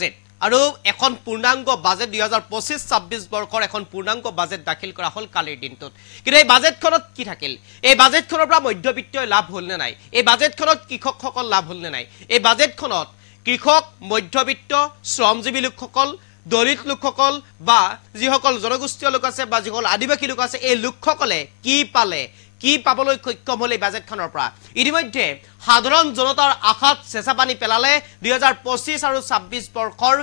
budget আৰু এখন পূৰ্ণাংগ বাজেট 2025-26 বৰ্ষৰ এখন পূৰ্ণাংগ বাজেট দাখিল কৰা হল কালিৰ দিনটোত কিন্তু এই বাজেটখনত কি থাকিল এই বাজেটখনৰ পৰা মধ্যবিত্তই লাভ হল নে নাই এই বাজেটখনত কৃষকসকল লাভ হল নে নাই এই বাজেটখনত কৃষক মধ্যবিত্ত শ্ৰমজীৱী লোকসকল দলিত লোকসকল বা যিসকল জনগোষ্ঠীয় লোক আছে বা যিসকল আদিবাসী লোক আছে এই লোকসকলে কি পালে কি পাবলৈ সক্ষম হল এই বাজেটখনৰ পৰা ইতিমধ্যে সাধাৰণ জনতাৰ আশাত চেঁচা পানী পেলালে 2025 আৰু 26 বৰ্ষৰ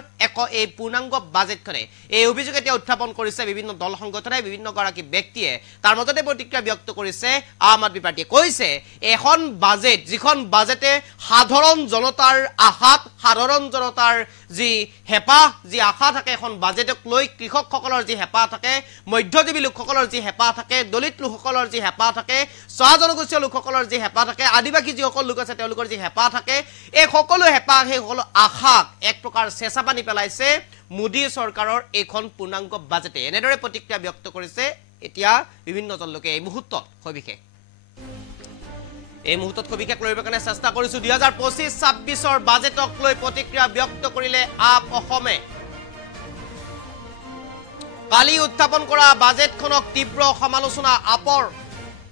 এই পূৰ্ণাংগ বাজেটখনে এই অভিযোগ এতিয়া উত্থাপন কৰিছে বিভিন্ন দল সংগঠনে বিভিন্ন গৰাকী ব্যক্তিয়ে তাৰ মাজতে প্ৰতিক্ৰিয়া ব্যক্ত কৰিছে আম আদমি পাৰ্টিয়ে কৈছে এখন বাজেট যিখন বাজেটে সাধাৰণ জনতাৰ আশাত সাধাৰণ জনতাৰ যি হেপা যি আশা থাকে এখন বাজেটক লৈ কৃষকসকলৰ যি হেপা থাকে মধ্যজীৱী লোকসকলৰ যি হেপা থাকে দলিত লোকসকলৰ যি হেপা থাকে চাহ জনগোষ্ঠীয় লোকসকলৰ যি হেপা থাকে আদিবাসী যিসকল লোক আছে তেওঁলোকৰ যি হেপা থাকে এই সকলো হেপা সেই সকলো আশাক এক প্ৰকাৰ চেঁচা পানী পেলাইছে মোদী চৰকাৰৰ এইখন পূৰ্ণাংগ বাজেটে এনেদৰে প্ৰতিক্ৰিয়া ব্যক্ত কৰিছে এতিয়া বিভিন্নজন লোকে এই মুহূৰ্তত সবিশেষ লৰিবৰ কাৰণে চেষ্টা কৰিছো 2025-26 বাজেটক লৈ প্ৰতিক্ৰিয়া ব্যক্ত কৰিলে আপ অসমে কালি উত্থাপন কৰা বাজেটখনক তীব্ৰ সমালোচনা আপৰ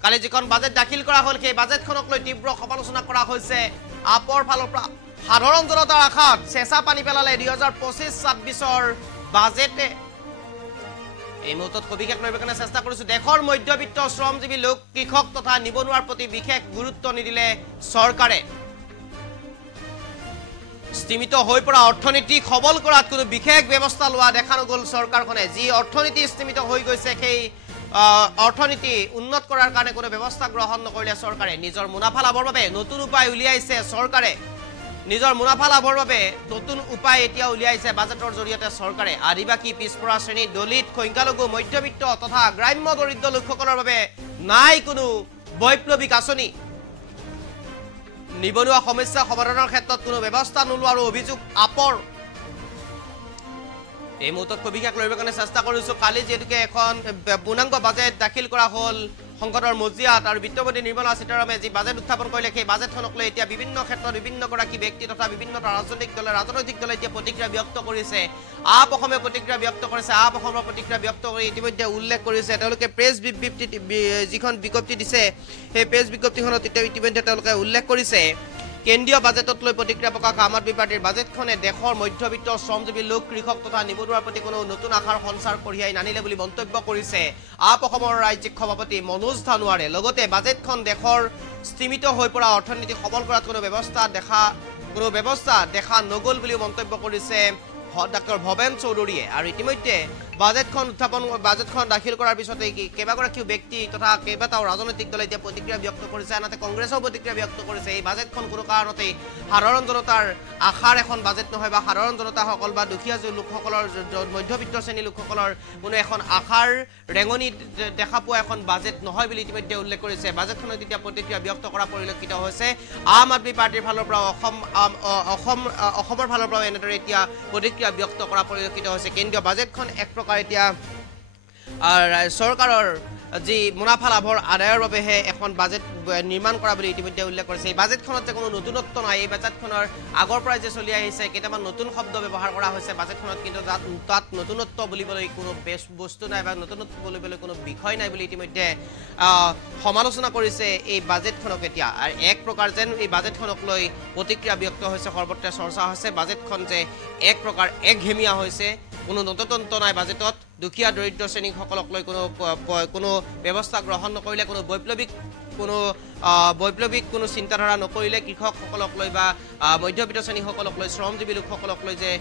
কালি যিখন বাজেট দাখিল কৰা হল সেই বাজেটখনক লৈ তীব্ৰ সমালোচনা কৰা হৈছে আপৰ ফালৰ পৰা সাধাৰণ জনতাৰ আশাত চেঁচা পানী পেলালে 2025-26 বাজেটে এই মুহূৰ্তত সবিশেষ লৰিবৰ কাৰণে চেষ্টা কৰিছো দেশৰ মধ্যবিত্ত শ্ৰমজীৱী লোক কৃষক তথা নিবনুৱাৰ প্ৰতি বিশেষ গুৰুত্ব নিদিলে চৰকাৰে স্তিমিত হৈ পৰা অৰ্থনীতি সবল কৰাত কোনো বিশেষ ব্যৱস্থা লোৱা দেখা নগল চৰকাৰখনে যি অৰ্থনীতি স্তিমিত হৈ গৈছে সেই অৰ্থনীতি উন্নত কৰাৰ কাৰণে কোনো ব্যৱস্থা গ্ৰহণ নকৰিলে চৰকাৰে নিজৰ মুনাফা লাভৰ বাবে নতুন উপায় উলিয়াইছে চৰকাৰে নিজৰ মুনাফা লাভৰ বাবে নতুন উপায় এতিয়া উলিয়াইছে বাজেটৰ জৰিয়তে চৰকাৰে আদিবাসী পিছপৰা শ্ৰেণী দলিত সংখ্যালঘু মধ্যবিত্ত তথা গ্ৰাম্য দৰিদ্ৰ লোকসকলৰ বাবে নাই কোনো বৈপ্লৱিক আঁচনি নিবনুৱা সমস্যা সমাধানৰ ক্ষেত্ৰত কোনো ব্যৱস্থা নোলোৱাৰ অভিযোগ আপৰ এই মুহূৰ্তত সবিশেষ লৰিবৰ কাৰণে চেষ্টা কৰিছো কালি যেতুকে এখন পূৰ্ণাংগ বাজেট দাখিল কৰা হল সংসদৰ মজিয়াত আৰু বিত্তমন্ত্ৰী নিৰ্মলা সীতাৰামনে যি বাজেট উত্থাপন কৰিলে সেই বাজেটখনক লৈ এতিয়া বিভিন্ন ক্ষেত্ৰত বিভিন্ন গৰাকী ব্যক্তি তথা বিভিন্ন ৰাজনৈতিক দলে এতিয়া প্ৰতিক্ৰিয়া ব্যক্ত কৰিছে আপ অসমে প্ৰতিক্ৰিয়া ব্যক্ত কৰিছে আপ অসমৰ প্ৰতিক্ৰিয়া ব্যক্ত কৰি ইতিমধ্যে উল্লেখ কৰিছে তেওঁলোকে প্ৰেছ বিবৃতি যিখন বিজ্ঞপ্তি দিছে সেই প্ৰেছ বিজ্ঞপ্তিখনত ইতিমধ্যে তেওঁলোকে উল্লেখ কৰিছে কেন্দ্ৰীয় বাজেটত লৈ প্ৰতিক্ৰিয়া প্ৰকাশ আম আদমি পাৰ্টিৰ বাজেটখনে দেশৰ মধ্যবিত্ত শ্ৰমজীৱী লোক কৃষক তথা নিবনুৱাৰ প্ৰতি কোনো নতুন আশাৰ সঞ্চাৰ কঢ়িয়াই নানিলে বুলি মন্তব্য কৰিছে আপ অসমৰ ৰাজ্যিক সভাপতি মনোজ ধানোৱাৰে লগতে বাজেটখন দেশৰ স্তিমিত হৈ পৰা অৰ্থনীতি সবল কৰাত কোনো ব্যৱস্থা দেখা নগল বুলি মন্তব্য কৰিছে ডক্টৰ ভৱেন চৌধুৰীয়ে আৰু ইতিমধ্যে বাজেটখন দাখিল কৰাৰ পিছতে কেইবাগৰাকীও ব্যক্তি তথা কেইবাটাও ৰাজনৈতিক দলে এতিয়া প্ৰতিক্ৰিয়া ব্যক্ত কৰিছে আনহাতে কংগ্ৰেছেও প্ৰতিক্ৰিয়া ব্যক্ত কৰিছে এই বাজেটখন কোনো কাৰণতেই সাধাৰণ জনতাৰ আশাৰ এখন বাজেট নহয় বা সাধাৰণ জনতাসকল বা দুখীয়া লোকসকলৰ মধ্যবিত্ত শ্ৰেণীৰ লোকসকলৰ কোনো এখন আশাৰ ৰেঙনি দেখা পোৱা এখন বাজেট নহয় বুলি ইতিমধ্যে উল্লেখ কৰিছে বাজেটখনত এতিয়া প্ৰতিক্ৰিয়া ব্যক্ত কৰা পৰিলক্ষিত হৈছে আম আদমি পাৰ্টিৰ ফালৰ পৰা অসমৰ ফালৰ পৰা এনেদৰে এতিয়া প্ৰতিক্ৰিয়া ব্যক্ত কৰা পৰিলক্ষিত হৈছে কেন্দ্ৰীয় বাজেটখন এক প্ৰকাৰ এতিয়া চৰকাৰৰ যি মুনাফা লাভৰ আদায়ৰ বাবেহে এখন বাজেট নিৰ্মাণ কৰা বুলি ইতিমধ্যে উল্লেখ কৰিছে এই বাজেটখনত যে কোনো নতুনত্ব নাই এই বাজেটখনৰ আগৰ পৰাই যে চলি আহিছে কেইটামান নতুন শব্দ ব্যৱহাৰ কৰা হৈছে বাজেটখনত কিন্তু তাত নতুনত্ব বুলিবলৈ কোনো বস্তু নাই বা নতুনত্ব বুলিবলৈ কোনো বিষয় নাই বুলি ইতিমধ্যে সমালোচনা কৰিছে এই বাজেটখনক এতিয়া আৰু এক প্ৰকাৰ যেন এই বাজেটখনক লৈ প্ৰতিক্ৰিয়া ব্যক্ত হৈছে সৰ্বত্ৰ চৰ্চা হৈছে বাজেটখন যে এক প্ৰকাৰ একঘেমীয়া হৈছে কোনো নতুনত্ব নাই বাজেটত দুখীয়া দৰিদ্ৰ শ্ৰেণীসকলক লৈ কোনো ব্যৱস্থা গ্ৰহণ নকৰিলে কোনো বৈপ্লৱিক কোনো চিন্তাধাৰা নকৰিলে কৃষকসকলক লৈ বা মধ্যবিত্ত শ্ৰেণীসকলক লৈ শ্ৰমজীৱী লোকসকলক লৈ যে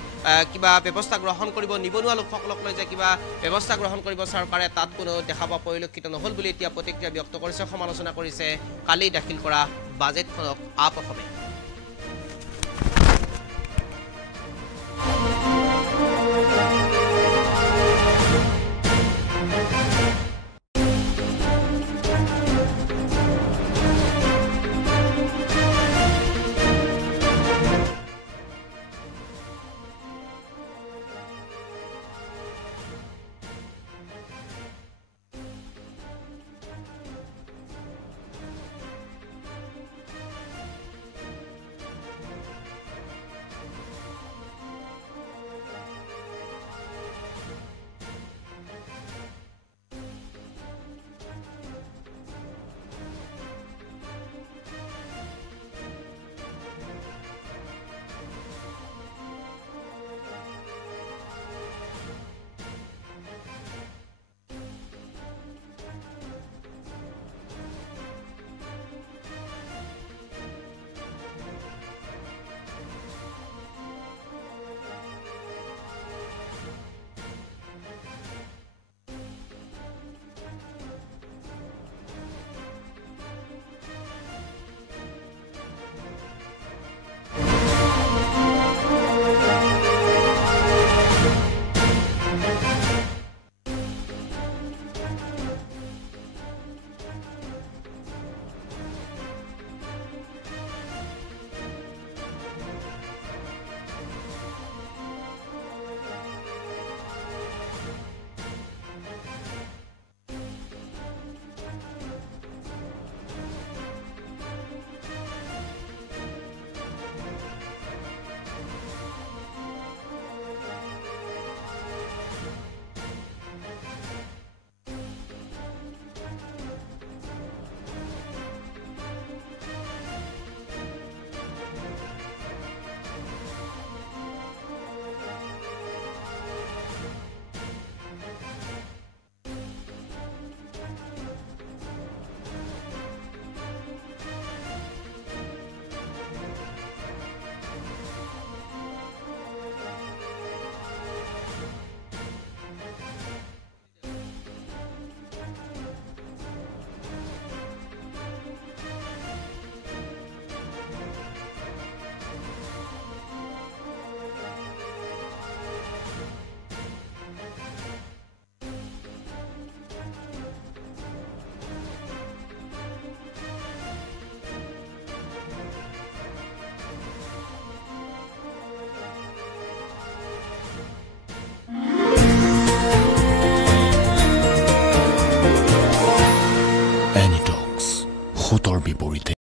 কিবা ব্যৱস্থা গ্ৰহণ কৰিব নিবনুৱা লোকসকলক লৈ যে কিবা ব্যৱস্থা গ্ৰহণ কৰিব চৰকাৰে তাত কোনো দেখা পোৱা পৰিলক্ষিত নহ'ল বুলি এতিয়া প্ৰতিক্ৰিয়া ব্যক্ত কৰিছে সমালোচনা কৰিছে কালি দাখিল কৰা বাজেটখনক আপ অসমে বিপৰীতে